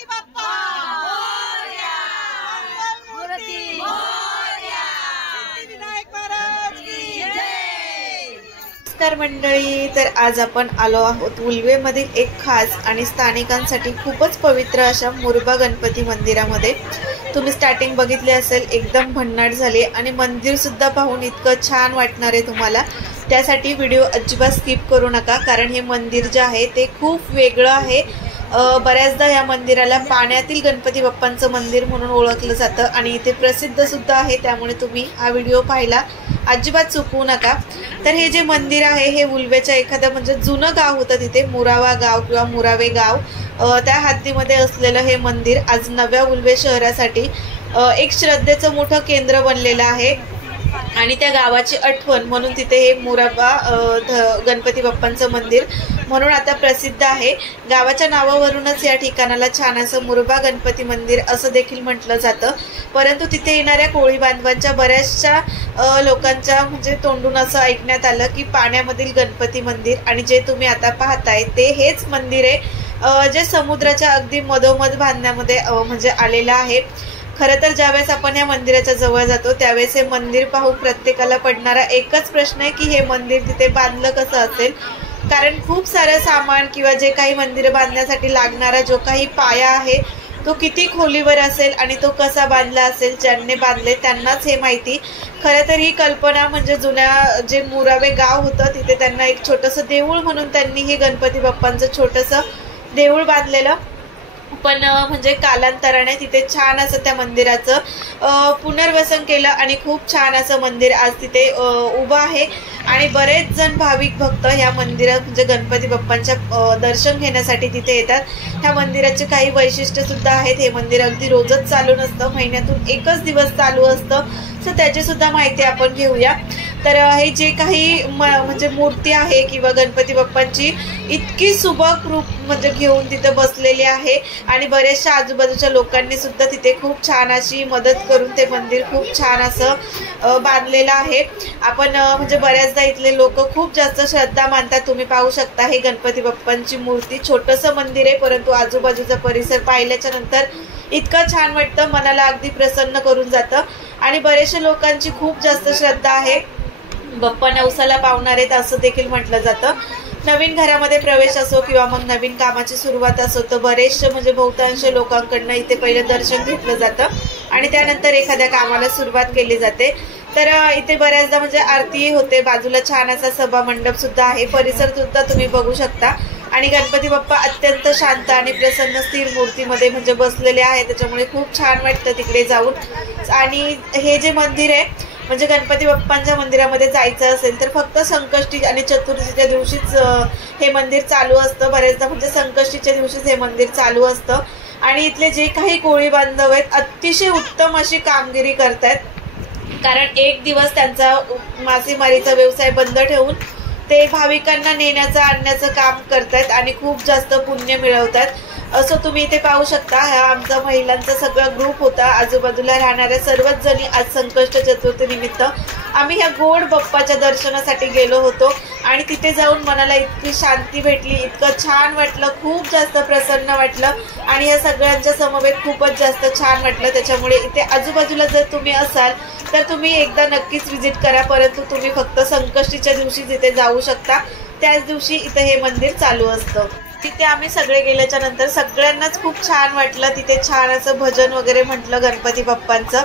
गणपती बाप्पा मोरया, मंगलमूर्ती मोरया, सिद्धिविनायक महाराज की जय। नमस्कार मंडळी, तर आज आपण आलो आहोत उल्वेमधील एक खास आणि स्थानिकांसाठी खूपच पवित्र अशा मुरबा गणपती मंदिरामध्ये। तुम्ही स्टार्टिंग बघितली असेल, एकदम भन्नाट झाली आणि मंदिर सुद्धा पाहून इतकं छान वाटणार आहे तुम्हाला। त्यासाठी व्हिडिओ अजिबात स्किप करू नका, कारण हे मंदिर जे आहे ते खूप वेगळं आहे। बऱ्याचदा या मंदिराला पाण्यातील गणपती बाप्पांचं मंदिर म्हणून ओळखलं जातं आणि इथे प्रसिद्ध सुद्धा आहे, त्यामुळे तुम्ही हा व्हिडिओ पाहायला अजिबात चुकवू नका। तर हे जे मंदिर आहे हे उल्वेच्या एखाद्या म्हणजे जुनं गाव होतं, तिथे मुरावा गाव किंवा मुरावे गाव, त्या हद्दीमध्ये असलेलं हे मंदिर आज नव्या उल्वे शहरासाठी एक श्रद्धेचं मोठं केंद्र बनलेलं आहे आणि त्या गावाची आठवण म्हणून तिथे हे मुराबा गणपती बाप्पांचं मंदिर म्हणून आता प्रसिद्ध आहे। गावाच्या नावावरूनच या ठिकाणाला छान असं मुरबा गणपती मंदिर असं देखील म्हटलं जातं। परंतु तिथे येणाऱ्या कोळी बांधवांच्या बऱ्याचशा लोकांच्या म्हणजे तोंडून असं ऐकण्यात आलं की पाण्यामधील गणपती मंदिर, आणि जे तुम्ही आता पाहताय ते हेच मंदिर आहे जे समुद्राच्या अगदी मधोमध बांधण्यामध्ये म्हणजे आलेलं आहे। खरं तर ज्यावेळेस आपण या मंदिराच्या जवळ जातो त्यावेळेस हे मंदिर पाहून प्रत्येकाला पडणारा एकच प्रश्न आहे की हे मंदिर तिथे बांधलं कसं असेल, कारण खूप सारं सामान किंवा जे काही मंदिर बांधण्यासाठी लागणारा जो काही पाया आहे तो किती खोलीवर असेल आणि तो कसा बांधला असेल, ज्यांनी बांधले त्यांनाच हे माहिती। खरं तर ही कल्पना म्हणजे जुन्या जे मुरावे गाव होतं तिथे त्यांना एक छोटंसं देऊळ म्हणून त्यांनी हे गणपती बाप्पांचं छोटंसं देऊळ बांधलेलं, पण म्हणजे कालांतराने तिथे छान असं त्या मंदिराचं पुनर्वसन केलं आणि खूप छान असं मंदिर आज तिथे उभं आहे। आणि बरेच जण भाविक भक्त ह्या मंदिरात म्हणजे गणपती बाप्पांच्या दर्शन घेण्यासाठी तिथे येतात। ह्या मंदिराचे काही वैशिष्ट्य सुद्धा आहेत। हे मंदिर अगदी रोजच चालू नसतं, महिन्यातून एकच दिवस चालू असतं, सो त्याची सुद्धा माहिती आपण घेऊया। तर हे जे काही म्हणजे मूर्ती आहे किंवा गणपती बाप्पांची इतकी सुबक रूप म्हणजे घेऊन तिथे बसलेली आहे आणि बरेचशा आजूबाजूच्या लोकांनी सुद्धा तिथे खूप छान अशी मदत करून ते मंदिर खूप छान असं बांधलेलं आहे। आपण म्हणजे बऱ्याचदा इथले लोक खूप जास्त श्रद्धा मानतात। तुम्ही पाहू शकता हे गणपती बाप्पांची मूर्ती, छोटंसं मंदिर आहे परंतु आजूबाजूचा परिसर पाहिल्याच्या नंतर इतकं छान वाटतं, मनाला अगदी प्रसन्न करून जातं। आणि बरेचशा लोकांची खूप जास्त श्रद्धा आहे, बाप्पा नवसाला पावणार आहेत असं देखील म्हटलं जातं। नवीन घरामध्ये प्रवेश असो किंवा मग नवीन कामाची सुरुवात असो तर बरेचसे म्हणजे बहुतांश लोकांकडनं इथे पहिलं दर्शन घेतलं जातं आणि त्यानंतर एखाद्या कामाला सुरुवात केली जाते। तर इथे बऱ्याचदा म्हणजे आरती होते, बाजूला छान असा सभा मंडप सुद्धा आहे, परिसर सुद्धा तुम्ही बघू शकता। आणि गणपती बाप्पा अत्यंत शांत आणि प्रसन्न स्थिर मूर्तीमध्ये म्हणजे बसलेले आहे, त्याच्यामुळे खूप छान वाटतं तिकडे जाऊन। आणि हे जे मंदिर आहे म्हणजे गणपती बाप्पांच्या मंदिरामध्ये जायचं असेल तर फक्त संकष्टी आणि चतुर्थीच्या दिवशीच हे मंदिर चालू असतं। बरेचदा म्हणजे संकष्टीच्या दिवशीच हे मंदिर चालू असतं आणि इथले जे काही कोळी बांधव आहेत अतिशय उत्तम अशी कामगिरी करतात, कारण एक दिवस त्यांचा मासेमारीचा व्यवसाय बंद ठेवून ते भाविकांना नेण्याचं आणण्याचं काम करतात आणि खूप जास्त पुण्य मिळवतात। असं तुम्ही इथे पाहू शकता, हा आमचा महिलांचा सगळा ग्रुप होता, आजूबाजूला राहणाऱ्या सर्वच जणी आज संकष्ट चतुर्थी निमित्त आम्ही ह्या गोड बाप्पाच्या दर्शनासाठी गेलो होतो आणि तिथे जाऊन मनाला इतकी शांती भेटली, इतकं छान वाटलं, खूप जास्त प्रसन्न वाटलं आणि या सगळ्यांच्या समवेत खूपच जास्त छान वाटलं। त्याच्यामुळे इथे आजूबाजूला जर तुम्ही असाल तर तुम्ही एकदा नक्कीच व्हिजिट करा, परंतु तुम्ही फक्त संकष्टीच्या दिवशीच इथे जाऊ शकता, त्याच दिवशी इथे हे मंदिर चालू असतं। तिथे आम्ही सगळे गेल्याच्या नंतर सगळ्यांनाच खूप छान वाटलं, तिथे छान असं भजन वगैरे म्हटलं गणपती बाप्पांचं।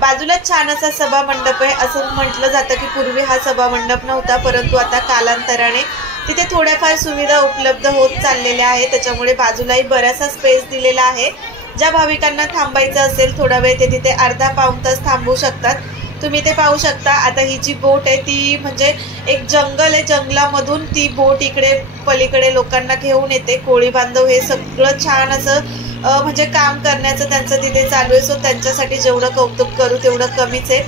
बाजूलाच छान असा सभा मंडप आहे, असं म्हटलं जातं की पूर्वी हा सभा मंडप नव्हता, परंतु आता कालांतराने तिथे थोड्याफार सुविधा उपलब्ध होत चाललेल्या आहेत, त्याच्यामुळे बाजूलाही बराचसा स्पेस दिलेला आहे। ज्या भाविकांना थांबायचं असेल थोडा वेळ ते तिथे अर्धा पाऊण तास थांबू शकतात। तुम्ही ते पाहू शकता, आता ही जी बोट आहे ती म्हणजे एक जंगल आहे, जंगलामधून ती बोट इकडे पलीकडे लोकांना घेऊन येते। कोळी बांधव हे सगळं छान असं म्हणजे काम करण्याचं त्यांचं तिथे चालू आहे, सो त्यांच्यासाठी जेवढं कौतुक करू तेवढं कमीच आहे।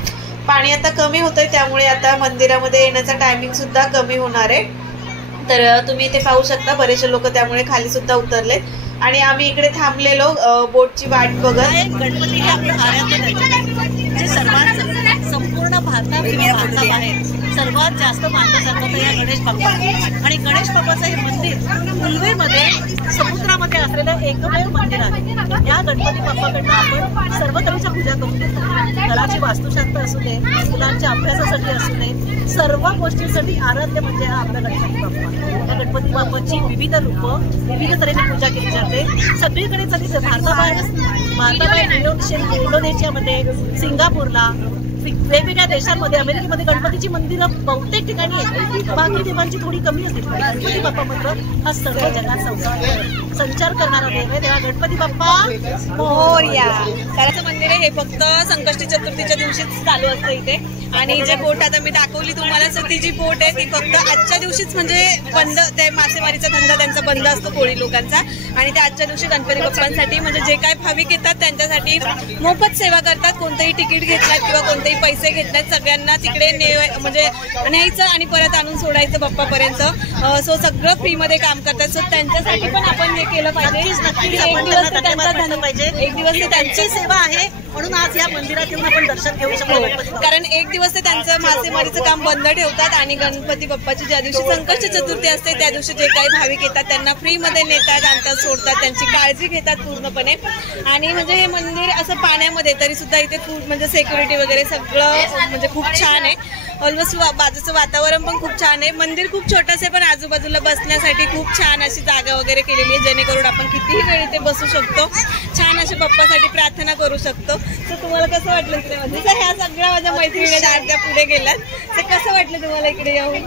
पाणी आता कमी होतंय त्यामुळे आता मंदिरामध्ये येण्याचा टायमिंग सुद्धा कमी होणार आहे। तर तुम्ही इथे पाहू शकता बरेचसे लोक त्यामुळे खाली सुद्धा उतरले आणि आम्ही इकडे थांबलेलो बोटची वाट बघत। म्हणजे सर्वात संपूर्ण भारतात किंवा भारताबाहेर सर्वात जास्त मानलं जातं या गणेश बाप्पा. आणि गणेश बाप्पाचं हे मंदिर उल्वेमध्ये समुद्रामध्ये असलेलं एकमेव मंदिर आहे. या गणपती बाप्पाकडनं आपण सर्व तऱ्हेच्या पूजा करून घेतो. घराची वास्तुशांत असू दे, मुलांच्या अभ्यासासाठी असू दे, सर्व गोष्टींसाठी आराध्य म्हणजे हा आपला गणपती बाप्पा. या गणपती बाप्पाची विविध रूपं विविध तऱ्हेने पूजा केली जाते. सगळीकडे चालली भारताबाहेर इंडोनेशियामध्ये, सिंगापूरला, वेगवेगळ्या देशांमध्ये, अमेरिकेमध्ये गणपतीची मंदिरं बहुतेक ठिकाणी आहेत. बाकी देवांची थोडी कमी असते. गणपती बाप्पा मात्र हा सर्व जगात संचार करणारा देव आहे. तेव्हा गणपती बाप्पा मोरया. खरंच मंदिर आहे हे फक्त संकष्टी चतुर्थीच्या दिवशीच चालू असतं इथे. आणि जे बोट आता मी दाखवली तुम्हाला, ती जी बोट आहे ती फक्त आजच्या दिवशीच म्हणजे बंद, ते मासेमारीचा धंदा त्यांचा बंद असतो कोळी लोकांचा. आणि ते आजच्या दिवशी गणपती बाप्पांसाठी म्हणजे जे काय भाविक येतात त्यांच्यासाठी मोफत सेवा करतात. कोणतंही तिकीट घेत नाहीत किंवा कोणतेही पैसे घेत नाहीत. सगळ्यांना तिकडे म्हणजे न्यायचं आणि परत आणून सोडायचं बाप्पापर्यंत. सो सगळं फ्रीमध्ये काम करतात. सो त्यांच्यासाठी पण आपण हे केलं पाहिजे. एक दिवस त्यांची सेवा आहे म्हणून आज या मंदिरात येऊन आपण दर्शन घेऊ शकतो. कारण एक दिवस ते त्यांचं मासेमारीचं काम बंद ठेवतात आणि गणपती बाप्पाची ज्या दिवशी संकष्टी चतुर्थी असते त्या दिवशी जे काही भाविक येतात त्यांना फ्रीमध्ये नेतात, आणतात, सोडतात, त्यांची काळजी घेतात पूर्णपणे. आणि म्हणजे हे मंदिर असं पाण्यामध्ये तरी सुद्धा इथे फूड म्हणजे सिक्युरिटी वगैरे सगळं म्हणजे खूप छान आहे. ऑलमोस्ट बाजूचं वातावरण पण खूप छान आहे. मंदिर खूप छोटंच आहे पण आजूबाजूला बसण्यासाठी खूप छान अशी जागा वगैरे केलेली आहे जेणेकरून आपण कितीही वेळ इथे बसू शकतो, छान अशा बाप्पासाठी प्रार्थना करू शकतो. तर तुम्हाला कसं वाटलं इकडे मध्ये? तर ह्या सगळ्या माझ्या मैत्रिणी अर्ध्या पुढे गेल्यात. तर कसं वाटलं तुम्हाला इकडे येऊन?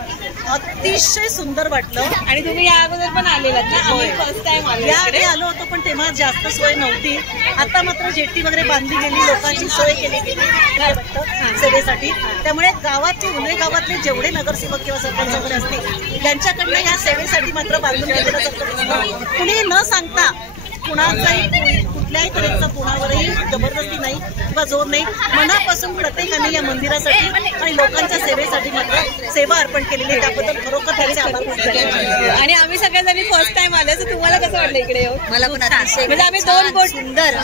अतिशय सुंदर वाटलं. आणि तुम्ही या अगोदर पण आलेलात ना? आम्ही फर्स्ट टाइम आलो होतो पण तेव्हा जास्त सोय नव्हती. आता मात्र जेटी वगैरे बांधली गेली, लोकांची सोय केली गेली सेवेसाठी. त्यामुळे उल्वे गावातले जेवढे नगरसेवक किंवा सरपंच वगैरे असतील त्यांच्याकडनं या सेवेसाठी मात्र बांधून घेतलं जातं. कुणी न सांगता कुणाचाही कुठल्याही तऱ्हेचा कुणावरही जबरदस्ती नाही किंवा जोर नाही. मनापासून प्रत्येकाने या मंदिरासाठी आणि लोकांच्या सेवेसाठी मात्र सेवा अर्पण केलेली आहे. त्याबद्दल खरोखर त्यांचे आभार मानतो. आणि आम्ही सगळ्यांनी फर्स्ट टाइम आले. तर तुम्हाला कसं वाटलं इकडे येऊन? मला पण म्हणजे आम्ही 2 बोट सुंदर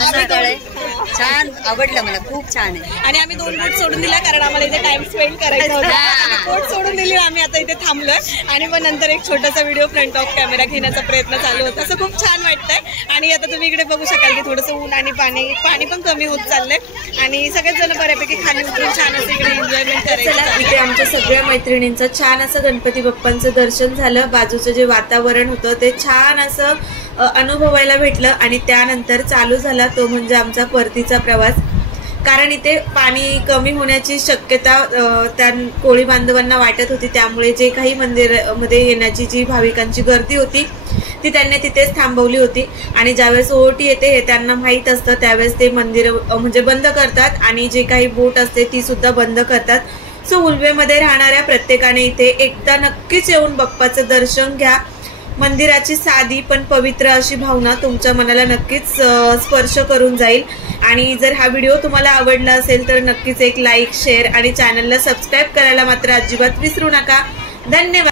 छान आवडलं, मला खूप छान आहे. आणि आम्ही 2 बोट सोडून दिला कारण आम्हाला इथे टाइम स्पेंड करायचा होता. बोट सोडून दिली, आम्ही आता इथे थांबलोय. आणि मग नंतर एक छोटासा व्हिडिओ फ्रंट ऑफ कॅमेरा घेण्याचा प्रयत्न चालू होता. असं खूप छान वाटतंय. आणि आता तुम्ही इकडे बघू शकाल की थोडंसं ऊन आणि पाणी पण कमी होत चाललंय. आणि सगळेच जण बऱ्यापैकी खाली उतरून छान असं इकडे एन्जॉयमेंट करायचं. इथे आमच्या सगळ्या मैत्रिणींचं छान असं गणपती बाप्पांचं दर्शन झालं. बाजूचं जे वातावरण होतं ते छान असं अनुभवायला भेटलं. आणि त्यानंतर चालू झाला तो म्हणजे आमचा परतीचा प्रवास. कारण इथे पाणी कमी होण्याची शक्यता त्या कोळी बांधवांना वाटत होती. त्यामुळे जे काही मंदिरामध्ये येण्याची जी भाविकांची गर्दी होती ती त्यांनी तिथेच थांबवली होती. आणि ज्यावेळेस ओहोटी येते हे त्यांना माहीत असतं त्यावेळेस ते मंदिर म्हणजे बंद करतात आणि जे काही बोट असते ती सुद्धा बंद करतात. सो उल्वेमध्ये राहणाऱ्या प्रत्येकाने इथे एकदा नक्कीच येऊन बाप्पाचं दर्शन घ्या. मंदिराची साधी पण पवित्र अशी भावना तुमच्या मनाला नक्कीच स्पर्श करून जाईल. आणि जर हा व्हिडिओ तुम्हाला आवडला असेल तर नक्कीच एक लाईक, शेअर आणि चॅनलला सबस्क्राईब करायला मात्र अजिबात विसरू नका. धन्यवाद.